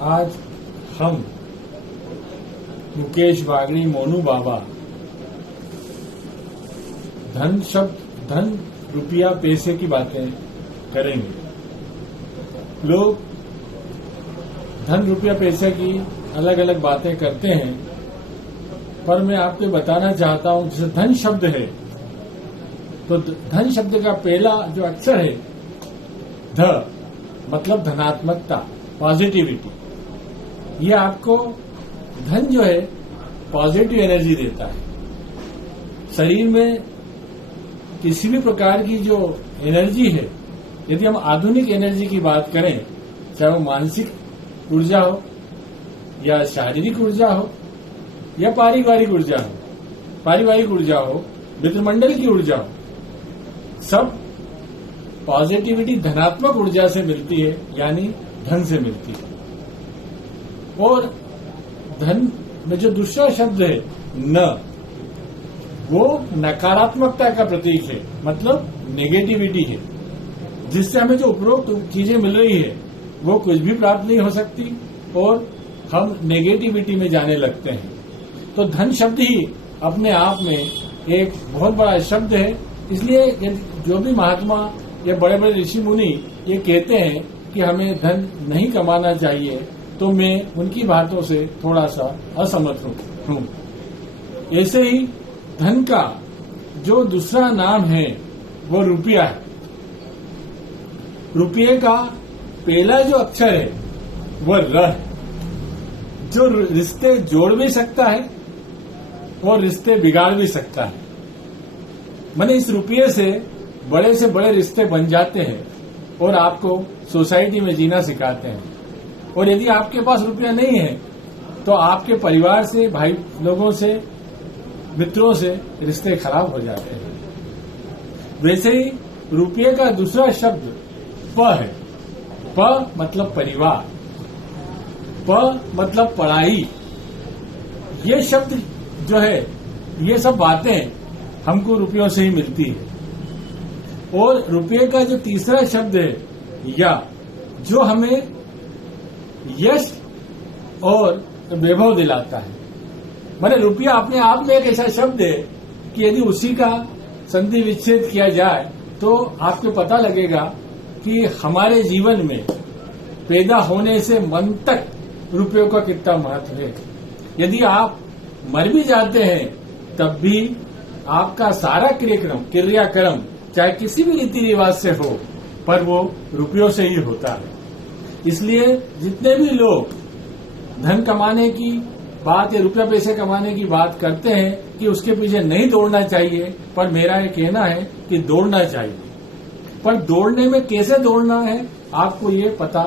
आज हम मुकेश बागड़ी, मोनू बाबा धन शब्द, धन, रुपया, पैसे की बातें करेंगे। लोग धन, रुपया, पैसे की अलग अलग बातें करते हैं, पर मैं आपको बताना चाहता हूं, जैसे धन शब्द है तो धन शब्द का पहला जो अक्षर है ध, मतलब धनात्मकता, पॉजिटिविटी। ये आपको धन जो है पॉजिटिव एनर्जी देता है। शरीर में किसी भी प्रकार की जो एनर्जी है, यदि हम आधुनिक एनर्जी की बात करें, चाहे वो मानसिक ऊर्जा हो या शारीरिक ऊर्जा हो या पारिवारिक ऊर्जा हो, मित्रमंडल की ऊर्जा हो, सब पॉजिटिविटी धनात्मक ऊर्जा से मिलती है, यानी धन से मिलती है। और धन में जो दूसरा शब्द है न, वो नकारात्मकता का प्रतीक है, मतलब नेगेटिविटी है, जिससे हमें जो उपरोक्त चीजें मिल रही है वो कुछ भी प्राप्त नहीं हो सकती और हम नेगेटिविटी में जाने लगते हैं। तो धन शब्द ही अपने आप में एक बहुत बड़ा शब्द है। इसलिए जो भी महात्मा या बड़े बड़े ऋषि मुनि ये कहते हैं कि हमें धन नहीं कमाना चाहिए, तो मैं उनकी बातों से थोड़ा सा असहमत हूं। ऐसे ही धन का जो दूसरा नाम है वो रुपया है। रुपये का पहला जो अक्षर है वो र है, जो रिश्ते जोड़ भी सकता है और रिश्ते बिगाड़ भी सकता है। माने इस रुपये से बड़े रिश्ते बन जाते हैं और आपको सोसाइटी में जीना सिखाते हैं। और यदि आपके पास रुपया नहीं है तो आपके परिवार से, भाई लोगों से, मित्रों से रिश्ते खराब हो जाते हैं। वैसे ही रुपये का दूसरा शब्द प है। प मतलब परिवार, प मतलब पढ़ाई। ये शब्द जो है, ये सब बातें हमको रुपयों से ही मिलती है। और रुपये का जो तीसरा शब्द है या, जो हमें यश और वैभव दिलाता है। माने रुपया अपने आप में एक ऐसा शब्द है कि यदि उसी का संधि विच्छेद किया जाए तो आपको पता लगेगा कि हमारे जीवन में पैदा होने से मन तक रुपयों का कितना महत्व है। यदि आप मर भी जाते हैं तब भी आपका सारा क्रियाक्रम चाहे किसी भी रीति रिवाज से हो, पर वो रुपयों से ही होता है। इसलिए जितने भी लोग धन कमाने की बात या रुपया पैसे कमाने की बात करते हैं कि उसके पीछे नहीं दौड़ना चाहिए, पर मेरा ये कहना है कि दौड़ना चाहिए। पर दौड़ने में कैसे दौड़ना है आपको ये पता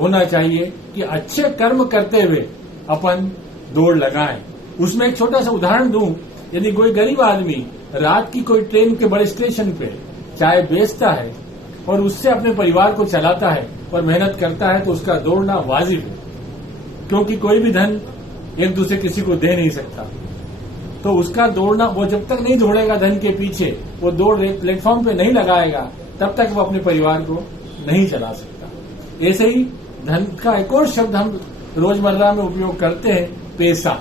होना चाहिए कि अच्छे कर्म करते हुए अपन दौड़ लगाएं। उसमें एक छोटा सा उदाहरण दूं, यदि कोई गरीब आदमी रात की कोई ट्रेन के बड़े स्टेशन पे चाय बेचता है और उससे अपने परिवार को चलाता है और मेहनत करता है, तो उसका दौड़ना वाजिब है, क्योंकि कोई भी धन एक दूसरे किसी को दे नहीं सकता। तो उसका दौड़ना, वो जब तक नहीं दौड़ेगा धन के पीछे, वो दौड़ प्लेटफॉर्म पे नहीं लगाएगा, तब तक वो अपने परिवार को नहीं चला सकता। ऐसे ही धन का एक और शब्द हम रोजमर्रा में उपयोग करते हैं, पैसा।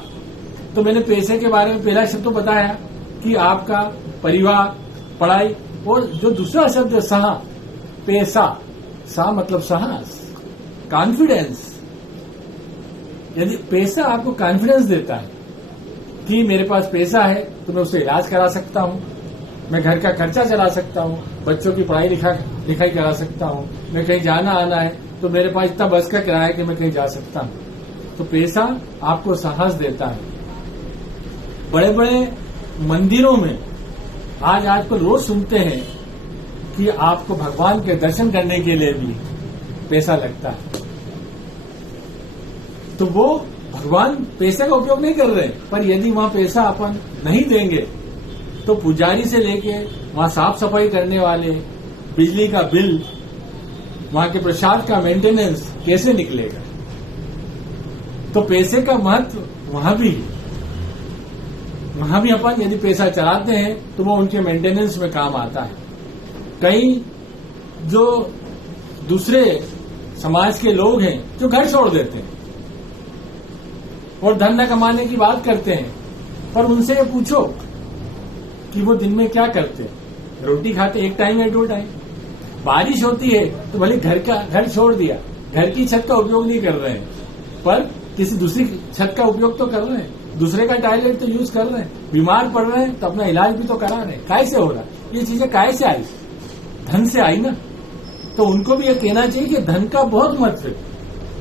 तो मैंने पैसे के बारे में पहला शब्द तो बताया कि आपका परिवार, पढ़ाई, और जो दूसरा शब्द है साह, पैसा। सा मतलब साहस, कॉन्फिडेंस। यदि पैसा आपको कॉन्फिडेंस देता है कि मेरे पास पैसा है तो मैं उससे इलाज करा सकता हूं, मैं घर का खर्चा चला सकता हूं, बच्चों की पढ़ाई लिखाई करा सकता हूं, मैं कहीं जाना आना है तो मेरे पास इतना बस का किराया है कि मैं कहीं जा सकता हूं। तो पैसा आपको साहस देता है। बड़े बड़े मंदिरों में आजकल रोज सुनते हैं कि आपको भगवान के दर्शन करने के लिए भी पैसा लगता है। तो वो भगवान पैसे का उपयोग नहीं कर रहे, पर यदि वहां पैसा अपन नहीं देंगे तो पुजारी से लेके वहां साफ सफाई करने वाले, बिजली का बिल, वहां के प्रसाद का मेंटेनेंस कैसे निकलेगा। तो पैसे का महत्व वहां भी अपन यदि पैसा चलाते हैं तो वो उनके मेंटेनेंस में काम आता है। कई जो दूसरे समाज के लोग हैं जो घर छोड़ देते हैं, और धन न कमाने की बात करते हैं, पर उनसे ये पूछो कि वो दिन में क्या करते हैं। रोटी खाते एक टाइम या 2 टाइम। बारिश होती है तो भले घर छोड़ दिया, घर की छत का उपयोग नहीं कर रहे हैं, पर किसी दूसरी छत का उपयोग तो कर रहे हैं, दूसरे का टॉयलेट तो यूज कर रहे हैं, बीमार पड़ रहे हैं तो अपना इलाज भी तो करा रहे हैं। काय से हो रहा है? ये चीजें काय से आई? धन से आई ना। तो उनको भी ये कहना चाहिए कि धन का बहुत महत्व है,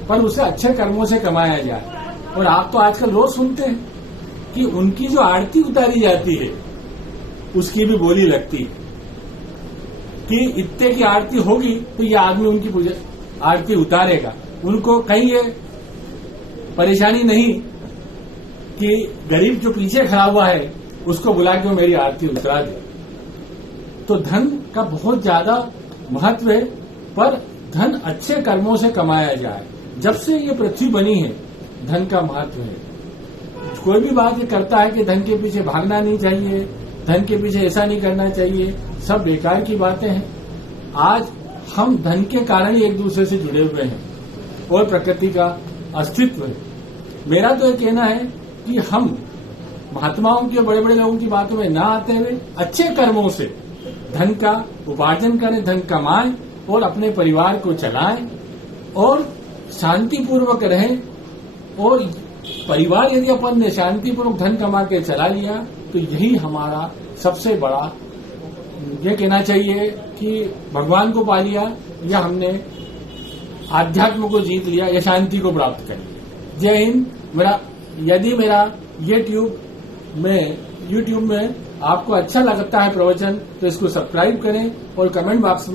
पर उसे अच्छे कर्मों से कमाया जाए। और आप तो आजकल रोज सुनते हैं कि उनकी जो आरती उतारी जाती है उसकी भी बोली लगती है कि इतने की आरती होगी तो ये आदमी उनकी पूजा आरती उतारेगा। उनको कहीं ये परेशानी नहीं कि गरीब जो पीछे खड़ा हुआ है उसको बुला के वो मेरी आरती उतरा दे। तो धन का बहुत ज्यादा महत्व है, पर धन अच्छे कर्मों से कमाया जाए। जब से ये पृथ्वी बनी है धन का महत्व है। कोई भी बात ये करता है कि धन के पीछे भागना नहीं चाहिए, धन के पीछे ऐसा नहीं करना चाहिए, सब बेकार की बातें हैं। आज हम धन के कारण ही एक दूसरे से जुड़े हुए हैं और प्रकृति का अस्तित्व है। मेरा तो ये कहना है कि हम महात्माओं के बड़े बड़े लोगों की बातों में ना आते हुए अच्छे कर्मों से धन का उपार्जन करें, धन कमाएं और अपने परिवार को चलाएं और शांतिपूर्वक रहें। और परिवार यदि अपन ने शांतिपूर्वक धन कमा के चला लिया तो यही हमारा सबसे बड़ा, ये कहना चाहिए कि भगवान को पा लिया या हमने आध्यात्म को जीत लिया या शांति को प्राप्त कर लिया। जय हिंद। यदि मेरा यूट्यूब में आपको अच्छा लगता है प्रवचन तो इसको सब्सक्राइब करें और कमेंट बॉक्स में